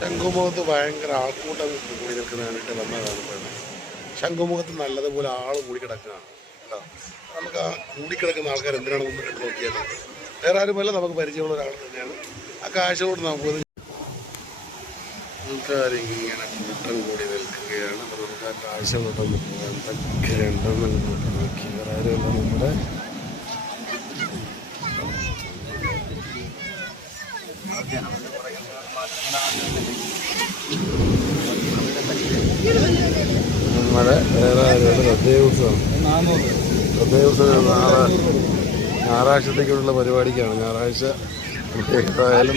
ശംഖുമുഖത്ത് ഭയങ്കര ആൾക്കൂട്ടം കൂടി നിൽക്കുന്നതായിട്ട് വന്നതാണ് ഇപ്പോൾ ശംഖുമുഖത്ത് നല്ലതുപോലെ ആൾ കൂടി കിടക്കുകയാണ് കേട്ടോ? നമുക്ക് ആ കൂടിക്കിടക്കുന്ന ആൾക്കാർ എന്തിനാണ് മുമ്പ് കണ്ടു നോക്കിയാൽ വേറെ ആരുമല്ല നമുക്ക് പരിചയമുള്ള ഒരാൾ തന്നെയാണ്. ആ കാഴ്ചയോട് നമുക്ക് ആൾക്കാരിങ്ങനെ കൂട്ടം കൂടി നിൽക്കുകയാണ്. അപ്പോൾ നമുക്ക് ആ കാഴ്ച കൊണ്ടൊന്ന് പോകാൻ എന്തൊക്കെ നോക്കി. വേറെ ആരുമല്ല നമ്മുടെ വേറെ തദ്ദേശം തദ്ദേശം നാളെ ഞായറാഴ്ചത്തേക്കുള്ള പരിപാടിക്കാണ്. ഞായറാഴ്ച ഏതായാലും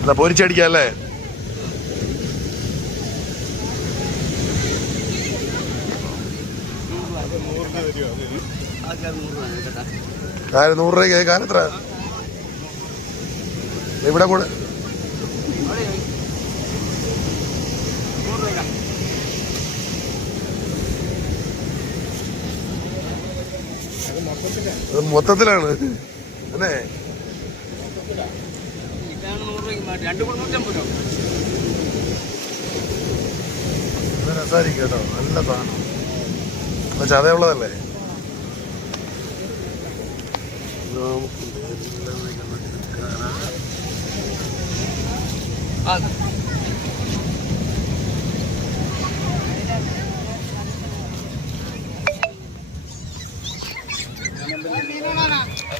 അല്ല പൊരിച്ചടിക്കല്ലേ കാര്യം നൂറ് രൂപയ്ക്ക് കാര്യം എത്ര? ഇവിടെ കൂടെ അത് മൊത്തത്തിലാണ്. അല്ലേ? രസമായിരിക്കും കേട്ടോ. നല്ല സാധനം. നല്ല ചതയുള്ളതല്ലേ? ആ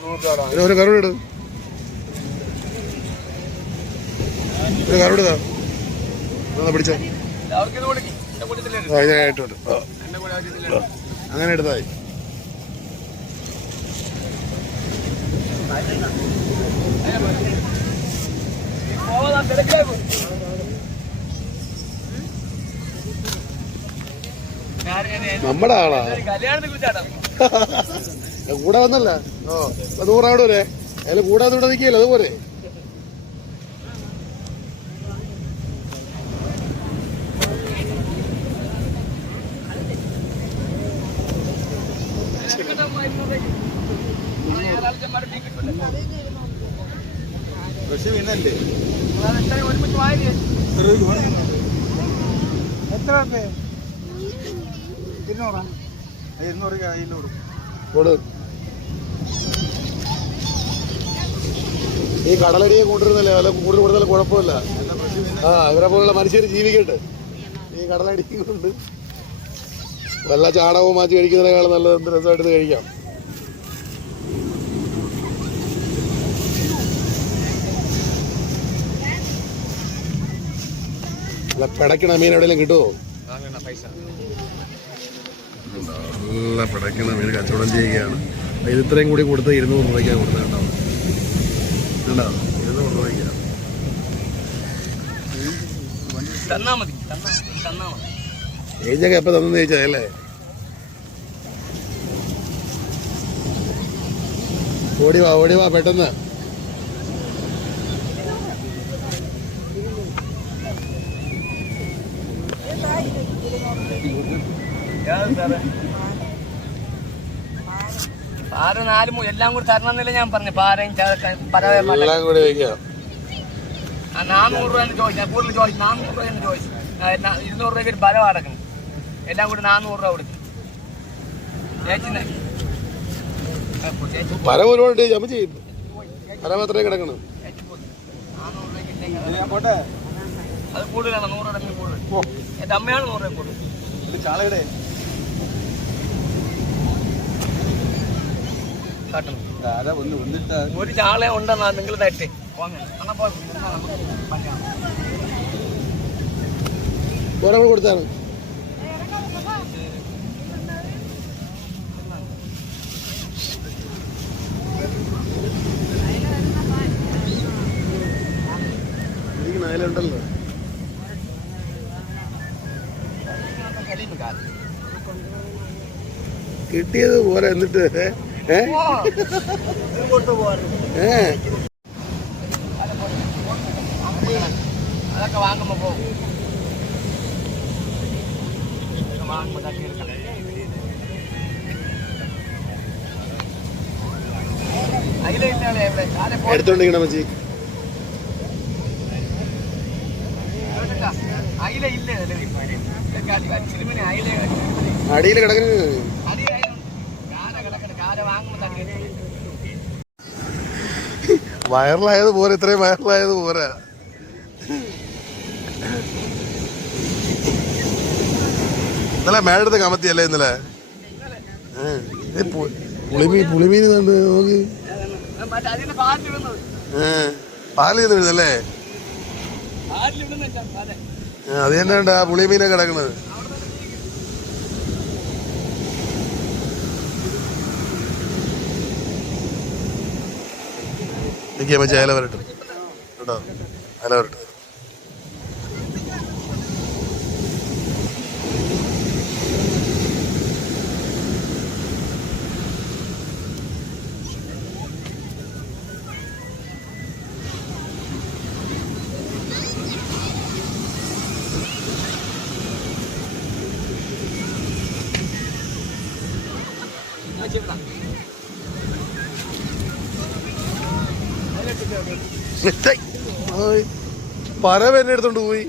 ഒരു കറുട് ഇട്. ഒരു കറുട് ഇതാ. പിടിച്ചോ. ഇതായിട്ടുണ്ട് അങ്ങനെ എടുത്തായി. നമ്മടാളാ നമ്മുടെ ആളാ. കല്യാണത്തിന് കുറിച്ചാട്ടോ. കൂടെ വന്നല്ല. ഓ നൂറാട് വരെ. അതിൽ കൂടാതെ ഇവിടെ നിൽക്കില്ല അതുപോലെ പക്ഷെ എത്ര ഇരുന്നൂറാ ഇരുന്നൂറ്? കയ്യിൽ കൊടുക്കും കൊടു. ഈ കടലടിയെ കൊണ്ടുവരുന്നില്ലേ? വല്ല കൂടുതൽ കൂടുതൽ കുഴപ്പമില്ല. ആ ഇവരെ പോലുള്ള മനുഷ്യർ ജീവിക്കട്ടെ. ഈ കടലടി കൊണ്ട് വല്ല ചാണകവും മാറ്റി കഴിക്കുന്നതിനേക്കാൾ നല്ലത് എന്ത് രസമായിട്ട് കഴിക്കാം. അല്ല പിടയ്ക്കണ മീൻ എവിടെയെങ്കിലും കിട്ടുമോ നല്ല പിടയ്ക്കണ മീൻ കച്ചവടം ചെയ്യുകയാണ്. ഇത് ഇത്രയും കൂടി കൊടുത്ത് ഇരുന്നൂറ് രൂപയ്ക്കാണ് കൊടുത്തത് കേട്ടോ. കണ്ടോ ഇരുന്നൂറ് രൂപയ്ക്കാണ് തന്നാ മതി തന്നാ മതി. ഏജൊക്കെ എപ്പോൾ തന്നെന്ന് ചോദിച്ചതല്ലേ ഓടി വാ ഓടി വാ പെട്ടെന്ന്. പാര നാല് എല്ലാം കൂടി തരണം തരണമെന്നില്ല ഞാൻ പറഞ്ഞു. പാരയും ആ നാനൂറ് രൂപ ചോദിച്ചു ഞാൻ കൂടുതൽ ചോദിച്ചു നാനൂറ് രൂപ എന്ന് ചോദിച്ചു എന്നാ, ഇരുന്നൂറ് രൂപയ്ക്ക് ഒരു ബലം അടക്കണം. എല്ലാം കൂടി നാനൂറ് രൂപ കൊടുക്കും. ചേച്ചി നെ- ആ, പോ, ചേച്ചി പര ഒരുപാട് ചമച്ച് പര അത്രയും കിടക്കണം അത് കൂടുതലാണ്? നൂറ് രൂപ കൂടുതൽ. പോ. എന്റെ അമ്മയാണ് നൂറ് രൂപ കൂടുതൽ ഇത് ചാളയുടെ കാട്ടണം ആരാ ഒന്ന് വന്നിട്ട് ഒരു ചാള ഉണ്ടെന്നാ നിങ്ങൾ പണിയാം. ഒരാൾ കൊടുത്താണ്. കലീം കിട്ടിയത് പോലെ എന്നിട്ട്. ഏ അതൊക്കെ വാങ്ങുമ്പോ പോകും വാങ്ങുമ്പോ തട്ടിയെടുക്കണം എടുത്തോണ്ടിരിക്കണം മച്ചി അടിയിൽ കിടക്കുന്നത് വൈറലായത് പോരെ ഇത്രയും വൈറലായത് പോരാ. ഇന്നലെ മേടത്ത് കമത്തിയല്ലേ ഇന്നലെ? പുളിമീൻ പുളിമീൻ കണ്ട് നോക്കി? പാലിൽ നിന്ന് വീഴുന്നല്ലേ അതെ. തന്നെ ഉണ്ട് ആ പുളിമീനെ കിടക്കുന്നത് എനിക്ക് മറ്റേ അയല വരട്ടെ കേട്ടോ അയല വരട്ടെ മിസ്റ്റേക്ക്. ഓയ്. പരവ എന്നെ എടുത്തോണ്ട് പോയി.